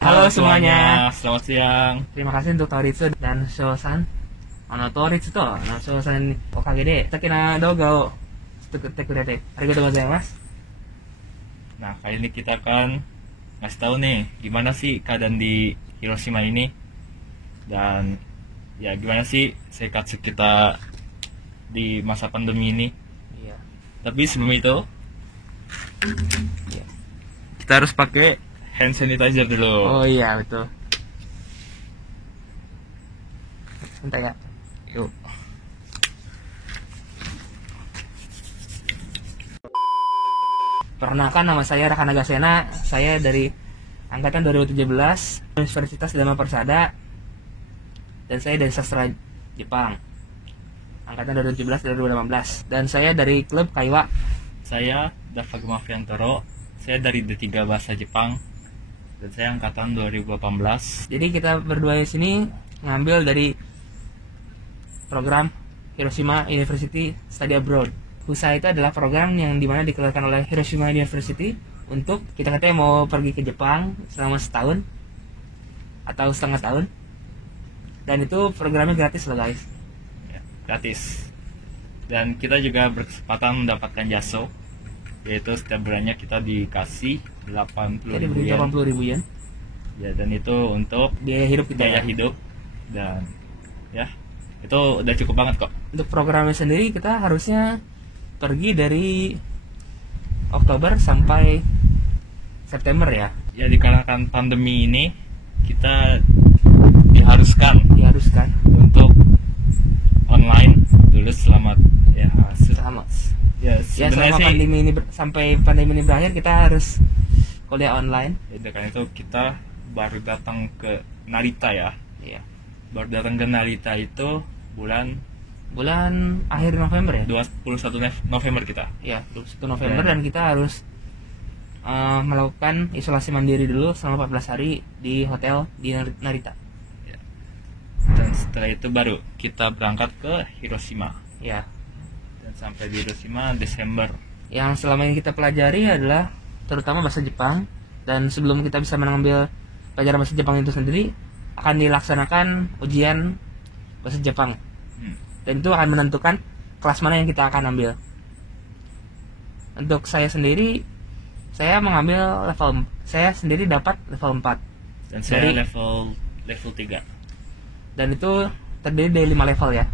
Halo semuanya. Selamat siang. Terima kasih untuk Toritsu dan Shosan. Toritsu to, Shosan okage de taki na douga o tsukute kurete arigatou gozaimasu. Nah, kali ini kita akan ngasih tahu nih gimana sih keadaan di Hiroshima ini dan ya gimana sih sekat kita di masa pandemi ini. Iya. Tapi sebelum itu Iya. kita harus pakai hand sanitizer dulu. Oh iya betul. Bentar ya. Yuk. Perkenalkan, nama saya Raka Nagasena. Saya dari angkatan 2017 Universitas Dhamma Persada dan saya dari sastra Jepang angkatan 2017-2018 dan saya dari klub Kaiwa. Saya Davagama Fiantoro. Saya dari D3 Bahasa Jepang dan saya angkatan 2018. Jadi kita berdua di sini ngambil dari program Hiroshima University Study Abroad. HUSA itu adalah program yang dimana dikeluarkan oleh Hiroshima University untuk kita katanya mau pergi ke Jepang selama setahun atau setengah tahun, dan itu programnya gratis loh guys. Ya, gratis. Dan kita juga berkesempatan mendapatkan jaso, yaitu setiap bulannya kita dikasih 80.000 Jadi beri 80.000 yen ya, dan itu untuk biaya hidup kita biaya ya. hidup dan ya itu udah cukup banget kok. Untuk programnya sendiri kita harusnya pergi dari Oktober sampai September ya. Ya dikarenakan pandemi ini kita diharuskan untuk online dulu selama ya Sama. ya Ya sebenarnya selama sih pandemi ini sampai pandemi ini berakhir kita harus kuliah online. ya, karena itu kita baru datang ke Narita ya. Iya. Baru datang ke Narita itu Bulan akhir November ya. 21 November kita. Ya, 21 November Ya. dan kita harus melakukan isolasi mandiri dulu selama 14 hari di hotel di Narita. Ya. Dan setelah itu baru kita berangkat ke Hiroshima. Ya. Dan sampai di Hiroshima Desember. Yang selama ini kita pelajari adalah terutama bahasa Jepang, dan sebelum kita bisa mengambil pelajaran bahasa Jepang itu sendiri akan dilaksanakan ujian bahasa Jepang. Dan itu akan menentukan kelas mana yang kita akan ambil. Untuk saya sendiri, saya mengambil saya sendiri dapat level 4. Dan saya Jadi- level 3. Dan itu terdiri dari 5 level ya.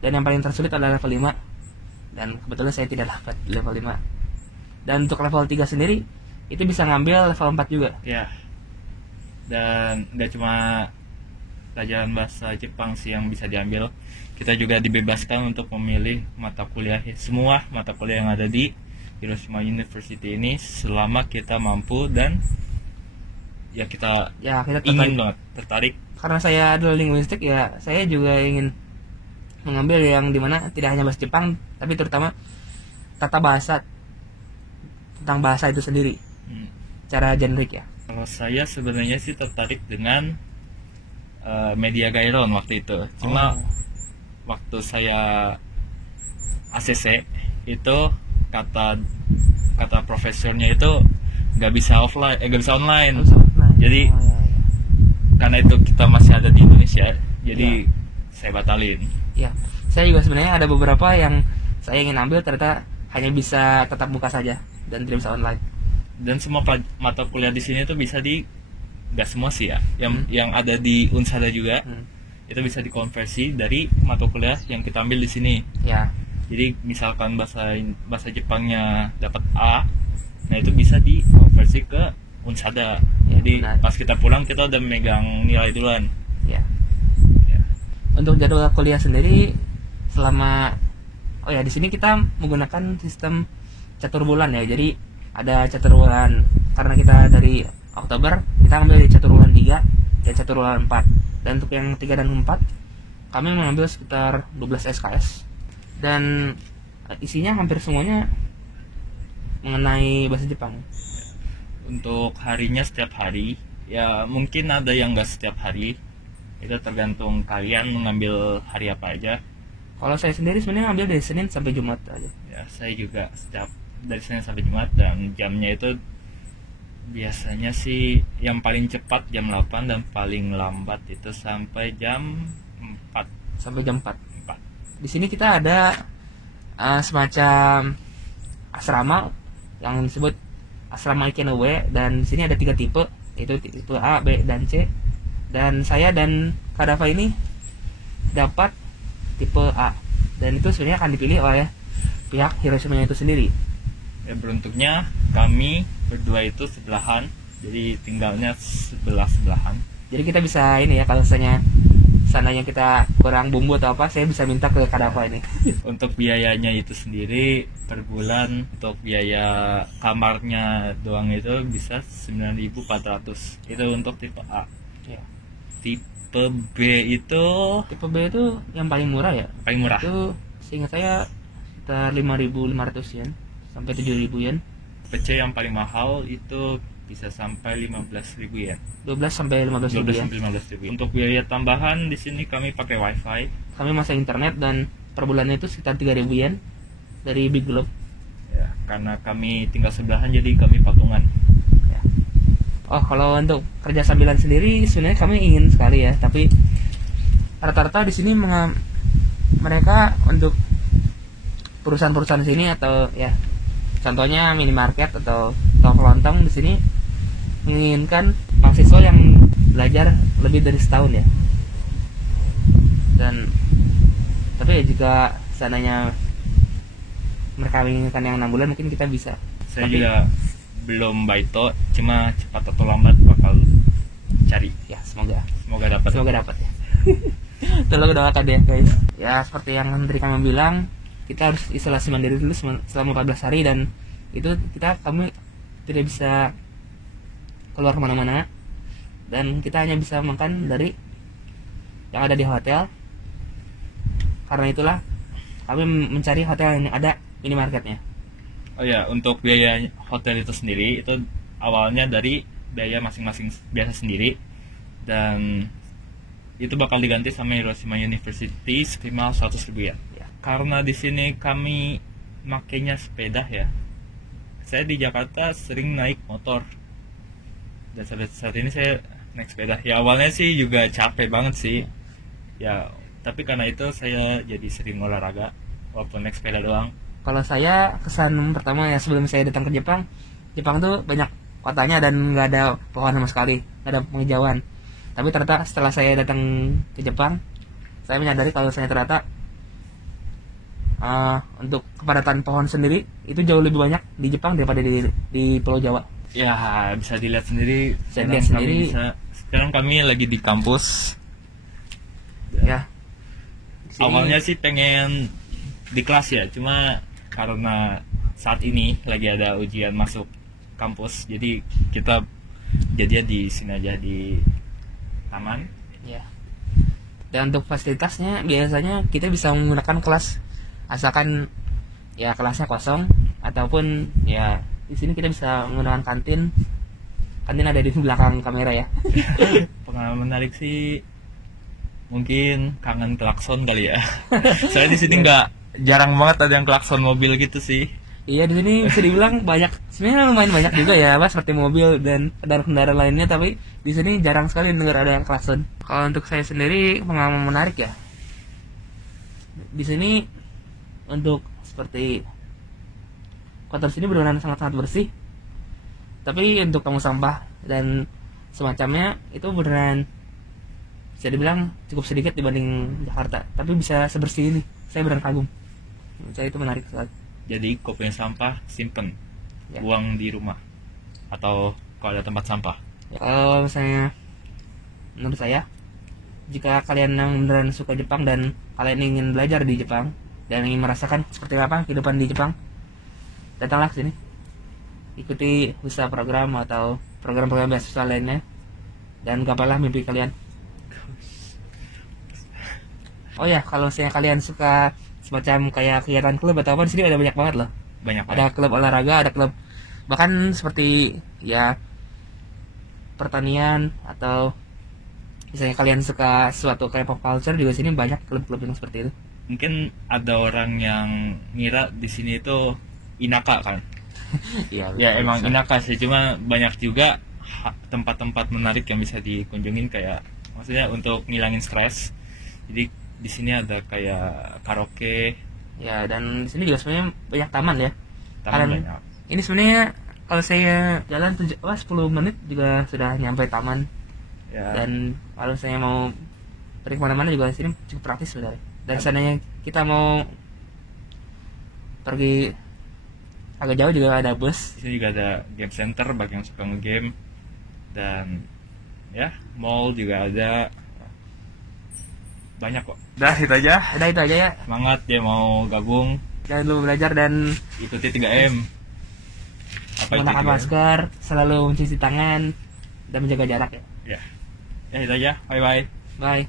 Dan yang paling tersulit adalah level 5. Dan kebetulan saya tidak dapat level 5. Dan untuk level 3 sendiri itu bisa ngambil level 4 juga. Ya. Dan nggak cuma pelajaran bahasa Jepang sih yang bisa diambil. Kita juga dibebaskan untuk memilih mata kuliah, semua mata kuliah yang ada di Hiroshima University ini selama kita mampu dan ya kita Kita ingin banget tertarik. karena saya adalah linguistik ya, saya juga ingin mengambil yang dimana tidak hanya bahasa Jepang tapi terutama tata bahasa, tentang bahasa itu sendiri secara generik ya. Kalau saya sebenarnya sih tertarik dengan media Gairon waktu itu. Cuma waktu saya ACC itu kata profesornya itu nggak bisa offline, nggak bisa online. Jadi karena itu kita masih ada di Indonesia, jadi saya batalin. Ya, saya juga sebenarnya ada beberapa yang saya ingin ambil ternyata hanya bisa tatap muka saja dan tidak bisa online. Dan semua mata kuliah di sini tuh bisa nggak semua sih ya, yang ada di Unsada juga itu bisa dikonversi dari mata kuliah yang kita ambil di sini. Ya. Jadi misalkan bahasa Jepangnya dapat A, nah itu bisa dikonversi ke Unsada. Ya, Jadi benar. pas kita pulang kita udah megang nilai duluan. Ya. Ya. Untuk jadwal kuliah sendiri selama di sini kita menggunakan sistem catur bulan ya. Jadi ada catur bulan karena kita dari Oktober kita ambil di catur bulan 3 dan catur bulan 4. Dan untuk yang 3 dan 4 kami mengambil sekitar 12 SKS dan isinya hampir semuanya mengenai bahasa Jepang. Untuk harinya setiap hari, ya mungkin ada yang nggak setiap hari. Itu tergantung kalian mengambil hari apa aja. Kalau saya sendiri sebenarnya ngambil dari Senin sampai Jumat aja. Ya, saya juga setiap dari Senin sampai Jumat dan jamnya itu Biasanya sih yang paling cepat jam 8 dan paling lambat itu sampai jam 4. Sampai jam 4. 4. Di sini kita ada semacam asrama yang disebut asrama Ikenowe, dan di sini ada 3 tipe, yaitu tipe A, B, dan C. Dan saya dan Kadafa ini dapat tipe A, dan itu sebenarnya akan dipilih oleh pihak Hiroshima itu sendiri. Ya, beruntungnya kami berdua itu sebelahan, jadi tinggalnya sebelahan. Jadi kita bisa ini ya, kalau seandainya kita kurang bumbu atau apa, saya bisa minta ke Kadafa ini. Untuk biayanya itu sendiri per bulan, untuk biaya kamarnya doang itu bisa 9.400. Itu untuk tipe A. Ya. Tipe B itu Tipe B itu yang paling murah ya. paling murah. Itu seingat saya sekitar 5.500 yen sampai 7.000 yen. Tipe C yang paling mahal itu bisa sampai 15.000 yen. 12 sampai 15.000 12 yen. sampai 15.000. Untuk biaya tambahan di sini kami pakai wifi. Kami masang internet dan per bulannya itu sekitar 3.000 yen dari Big Globe. Ya, karena kami tinggal sebelahan jadi kami patungan. Ya. Oh, kalau untuk kerja sambilan sendiri sebenarnya kami ingin sekali ya, tapi rata-rata di sini mereka untuk perusahaan-perusahaan sini atau ya contohnya minimarket atau toko kelontong di sini menginginkan mahasiswa yang belajar lebih dari setahun ya. Dan tapi ya jika seandainya mereka menginginkan yang 6 bulan, mungkin kita bisa. Saya Tapi, juga belum baito, cuma cepat atau lambat bakal cari. ya semoga Semoga dapat. ya. Tolong doakan ya guys. Ya seperti yang tadi kami bilang, kita harus isolasi mandiri dulu selama 14 hari, dan itu kami tidak bisa keluar kemana-mana, dan kita hanya bisa makan dari yang ada di hotel. Karena itulah kami mencari hotel yang ada minimarketnya. Oh ya, untuk biaya hotel itu sendiri itu awalnya dari biaya masing-masing biasa sendiri, dan itu bakal diganti sama Hiroshima University sekitar 100.000 yen. Ya. Karena di sini kami makainya sepeda ya. Saya di Jakarta sering naik motor, dan sampai saat ini saya naik sepeda. Ya awalnya sih juga capek banget sih. Ya, tapi karena itu saya jadi sering olahraga walaupun naik sepeda doang. Kalau saya kesan pertama ya sebelum saya datang ke Jepang tuh banyak kotanya dan nggak ada pohon sama sekali, nggak ada penghijauan. Tapi ternyata setelah saya datang ke Jepang, saya menyadari kalau saya ternyata untuk kepadatan pohon sendiri itu jauh lebih banyak di Jepang daripada di Pulau Jawa. Ya bisa dilihat sendiri. Sekarang kami lagi di kampus. Ya. Sini, awalnya sih pengen di kelas ya, cuma karena saat ini lagi ada ujian masuk kampus, jadi kita jadinya di sini aja di taman. ya. Dan untuk fasilitasnya biasanya kita bisa menggunakan kelas asalkan ya kelasnya kosong, ataupun ya di sini kita bisa menggunakan kantin ada di belakang kamera ya. Pengalaman menarik sih mungkin kangen klakson kali ya. Saya di sini jarang banget ada yang klakson mobil gitu sih. Iya, di sini bisa dibilang banyak, sebenarnya lumayan banyak juga ya, seperti mobil dan kendaraan lainnya, tapi di sini jarang sekali dengar ada yang klakson. Kalau untuk saya sendiri pengalaman menarik ya, di sini untuk seperti kota sini benar-benar sangat-sangat bersih, tapi untuk tong sampah dan semacamnya itu beneran bisa dibilang cukup sedikit dibanding Jakarta, tapi bisa sebersih ini, saya benar kagum. Saya itu menarik sekali. Jadi kau punya sampah simpen, Ya. buang di rumah atau kalau ada tempat sampah. Ya, kalau misalnya menurut saya, jika kalian yang beneran suka Jepang dan kalian ingin belajar di Jepang dan ingin merasakan seperti apa kehidupan di Jepang, datanglah ke sini. Ikuti usaha program atau program-program beasiswa lainnya, dan gapailah mimpi kalian. Oh ya, kalau misalnya kalian suka semacam kayak kegiatan klub atau apa, di sini ada banyak banget loh. Banyak Ada klub olahraga, ada klub bahkan seperti ya pertanian, atau misalnya kalian suka suatu kayak pop culture, juga sini banyak klub-klub yang seperti itu. Mungkin ada orang yang ngira di sini itu inaka kan. Iya, Ya emang bisa. Inaka sih, cuma banyak juga tempat-tempat menarik yang bisa dikunjungin, kayak maksudnya untuk ngilangin stres. Jadi di sini ada kayak karaoke, Ya, dan di sini juga sebenarnya banyak taman ya. taman Kalian banyak. ini sebenarnya kalau saya jalan 10 menit juga sudah nyampe taman. Ya, Dan kalau saya mau pergi kemana-mana juga di sini cukup praktis sebenarnya. Dan Ada. seandainya kita mau pergi agak jauh juga ada bus. di sini juga ada game center bagi yang suka ngegame, dan ya mall juga ada, banyak kok. Dah itu aja. Udah itu aja ya. Semangat dia mau gabung, Jangan lupa belajar dan ikuti 3M. Apa itu menggunakan 3M? masker, selalu mencuci tangan dan menjaga jarak ya. Ya, ya itu aja. Bye bye. Bye.